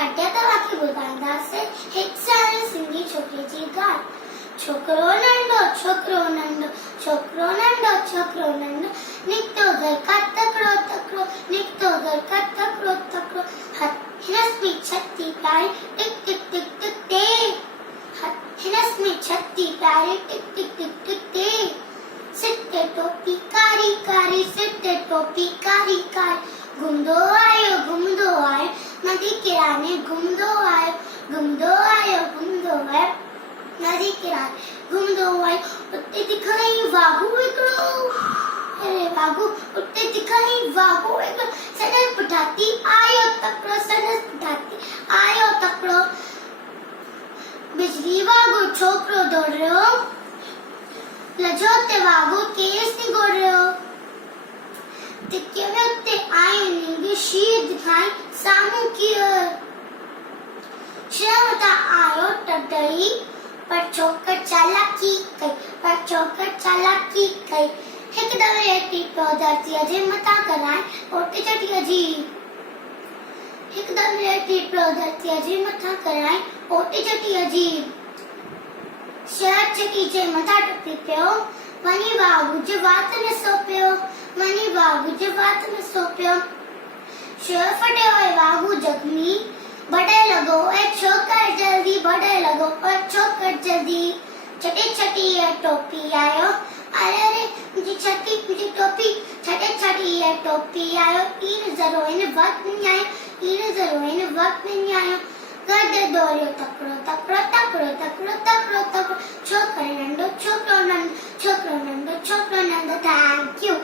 अड्डा तवाकी ॿुधाईंदा से हिक साल सिंधी छोकिरे जी ॻाल्हि। छोकरो नंढो छोकरो नंढो छोकरो नंढो छोकरो नंढो निकतो घर का तकड़ो तकड़ो निकतो घर का तकड़ो तकड़ो हिनस में छत्ती प्यारी टिक टिक टिक टिक टे हिनस में छत्ती प्यारी टिक टिक टिक टिक टे सिट्टे टोपी कारी कारी सिट्टे टोपी कारी कारी घुमदो आयो नदी किराने घुमदो आयो नदी किराने घुमदो आयो उते दिखाई वागू हिकिड़ो अरे वागू उते दिखाई वागू हिकिड़ो सनस पटाती आयो तकड़ो बिजली वागू छोकरो दौड़ रहियो लजो ते वागू केस नहीं गोड़ रहियो तिके में उते आए नींगे शीर दिखाई सामू की ओर शर्मता आयो टटई पर चौकर चालाकी कई हिकदम रेटी पौधरती अजे मता कराए ओटे चटी अजी हिकदम रेटी पौधरती अजे मथा कराए ओटे चटी अजी शहर चकी जे मथा टपी पियो वनी बाबू जे वात में सो पियो शहर फटे हुए बाबू जख्मी बड़े लगो ए छोकर जल्दी बड़े लगो और छोकर जल्दी छटी ये टोपी आयो अरे मुझे टोपी छटी ये टोपी आयो इन जरो इन वक्त नहीं आयो कर दे दौड़ियो तकड़ो छोकरो नंढो थैंक यू।